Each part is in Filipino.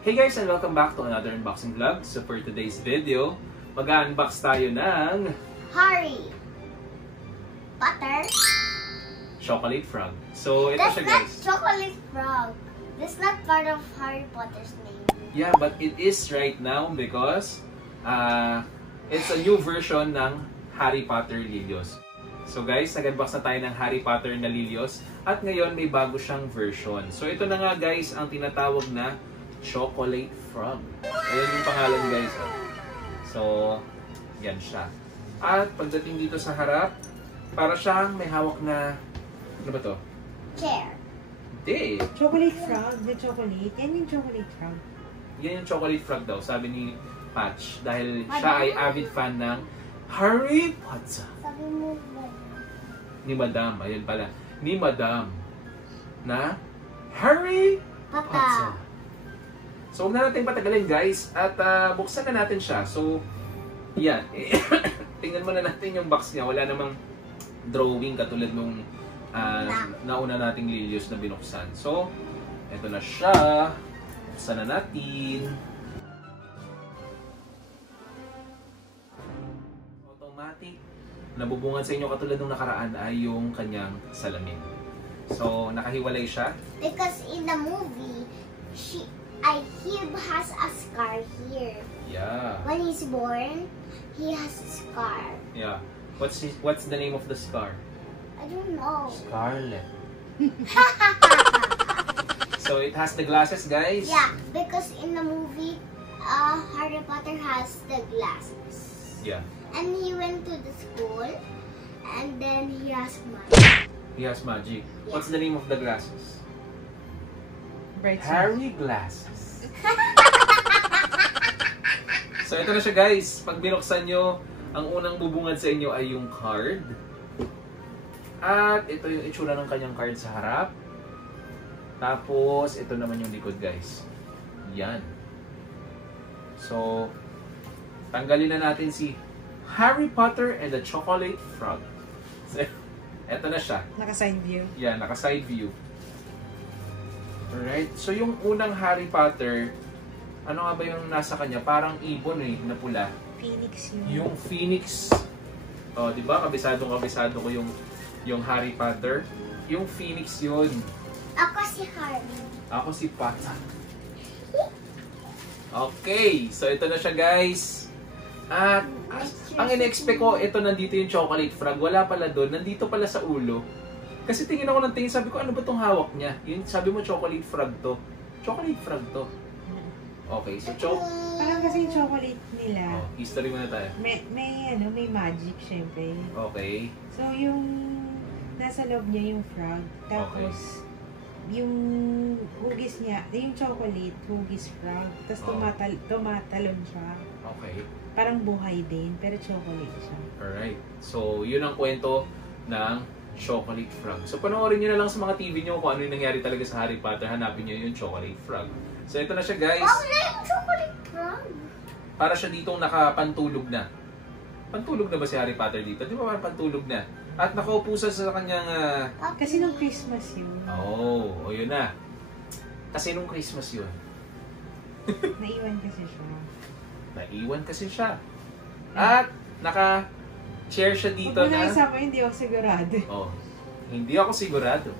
Hey guys, and welcome back to another unboxing vlog. So for today's video, mag-unbox tayo ng Harry Potter Chocolate Frog. So ito siya guys. That's not Chocolate Frog. That's not part of Harry Potter's name. Yeah, but it is right now because it's a new version ng Harry Potter Lilios. So guys, nag-unbox na tayo ng Harry Potter na Lilios at ngayon may bago siyang version. So ito na nga guys ang tinatawag na Chocolate Frog. Ayan yung pangalan guys. So, yan siya. At pagdating dito sa harap, para siyang may hawak na, ano ba to? Chair. Hindi. Chocolate Frog, the chocolate. Yan yung chocolate frog. Yan yung Chocolate Frog daw, sabi ni Patch. Dahil siya ay avid fan ng Harry Potter. Sabi mo Ni Madam, ayun pala. Ni Madam na Harry Potter. So, huwag na natin patagalin guys at buksan na natin siya. So, yan. Tingnan muna natin yung box niya. Wala namang drawing katulad nung nauna nating Lilios na binuksan. So, eto na siya. Buksan na natin. Automatic. Nabubungan sa inyo katulad nung nakaraan ay yung kanyang salamin. So, nakahiwalay siya. because in the movie, he has a scar here. Yeah. When he's born, he has a scar. Yeah. What's the name of the scar? I don't know. Scarlet. So it has the glasses, guys. Yeah, because in the movie, Harry Potter has the glasses. Yeah. And he went to the school, and then he has magic. He has magic. Yeah. What's the name of the glasses? Bright Harry glasses. So ito na siya, guys. Pag binuksan nyo, ang unang bubungad sa inyo ay yung card. At ito yung itsura ng kanyang card sa harap. Tapos ito naman yung likod, guys. Yan. So tanggalin na natin si Harry Potter and the Chocolate Frog. So, ito na siya. Naka-side view. Yan, naka-side view. Alright, so yung unang Harry Potter, ano nga ba yung nasa kanya? Parang ibon na pula. Phoenix yun. Yung Phoenix. Oh, di ba? Kabisado ko yung Harry Potter. Yung Phoenix yun. Ako si Harry. Ako si Potter. Okay, so ito na siya guys. At ang in-expect ko, ito nandito yung Chocolate Frog. Wala pala doon, nandito pala sa ulo. Kasi tingin ako ng tingin, sabi ko ano ba tong hawak niya? Yun, sabi mo Chocolate Frog to. Chocolate Frog to. Okay, so Parang kasi yung chocolate nila. history muna tayo. May magic syempre. Okay. So yung nasa loob niya yung frog. Tapos yung hugis niya, yung chocolate, hugis frog. Tapos tumatalon siya. Okay. Parang buhay din, pero chocolate siya. Alright. So, yun ang kwento ng Chocolate Frog. So, panoorin nyo na lang sa mga TV nyo kung ano yung nangyari talaga sa Harry Potter. Hanapin nyo yung Chocolate Frog. So, ito na siya guys. Wag na yung chocolate frog. Para siya ditong nakapantulog na. Pantulog na ba si Harry Potter dito? Di ba parang pantulog na? At nakaupo sa kanyang... Kasi nung Christmas yun, Oh, yun na. Kasi nung Christmas yun. naiwan kasi siya. Naiwan kasi siya. At naka-chair siya dito Pag na... isama, hindi ako sigurado. Oh, hindi ako sigurado.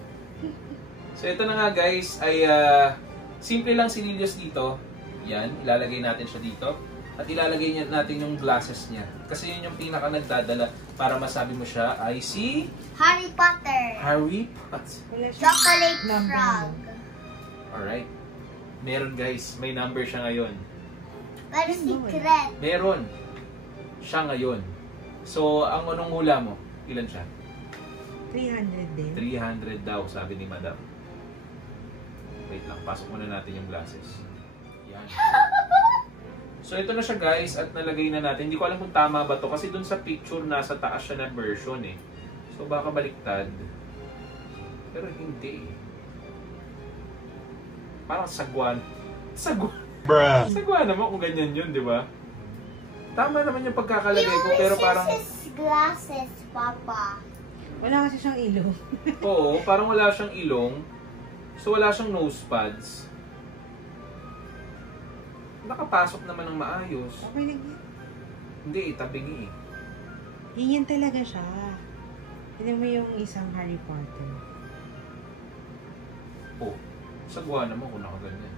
So ito na nga guys, ay simple lang si Lilios dito. Yan, ilalagay natin siya dito. At ilalagay natin yung glasses niya. Kasi yun yung pinaka nagdadala para masabi mo siya ay si... Harry Potter. Harry Potter. Wala siya. Chocolate Number frog. Alright. Meron guys, may number siya ngayon. Pero secret. Meron siya ngayon. So, ang anong hula mo? Ilan siya? 300 din. 300 daw, sabi ni Madam. Wait lang, pasok muna natin yung glasses. Yan. So, ito na siya guys, at nalagay na natin. Hindi ko alam kung tama ba to kasi dun sa picture, nasa taas siya na version eh. So, baka baliktad. Pero hindi eh. Parang sagwan. Bruh. Sagwan naman kung ganyan yun, di ba? Tama naman yung pagkakalagay ko, pero parang... His glasses, Papa. Wala kasi siyang ilong. Oo, parang wala siyang ilong. So wala siyang nose pads. nakapasok naman ng maayos. Okay lang yan. Hindi, tabingi eh. Ganyan talaga siya. Tignan mo yung isang Harry Potter. Oh, sagwa naman kung nakaganyan.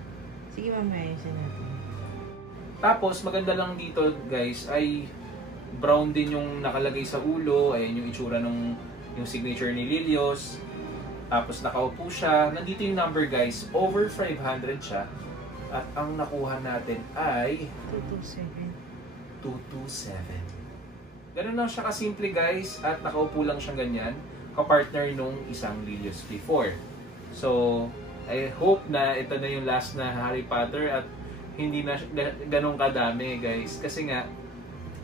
Sige, mamaya siya natin. Tapos, maganda lang dito guys, ay brown din yung nakalagay sa ulo. Ayan yung itsura ng yung signature ni Lilios. Tapos, nakaupo siya. Nandito yung number guys, over 500 siya. At ang nakuha natin ay 227. 227. Ganun lang siya kasimple guys. At nakaupo lang siya ganyan. Kapartner nung isang Lilios before. So, I hope na ito na yung last na Harry Potter at hindi na ganun kadami guys. Kasi nga,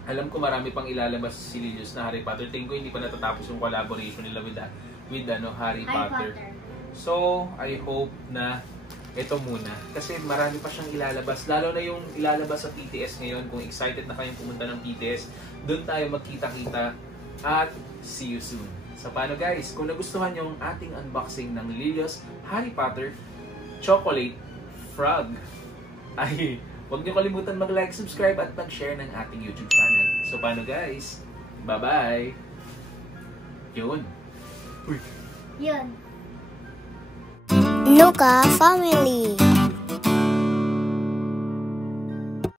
alam ko marami pang ilalabas si Lilios na Harry Potter. Tingin ko hindi pa natatapos yung collaboration nila with Harry Potter. So, I hope na ito muna. Kasi marami pa siyang ilalabas. Lalo na yung ilalabas sa PTS ngayon. Kung excited na kayong pumunta ng PTS, doon tayo magkita-kita. At see you soon. So paano guys, kung nagustuhan yung ating unboxing ng Lilios Harry Potter Chocolate Frog, ay huwag niyo kalimutan mag-like, subscribe at mag-share ng ating YouTube channel. So paano guys? Bye-bye! Yun. Uy. Yun. Luka Family.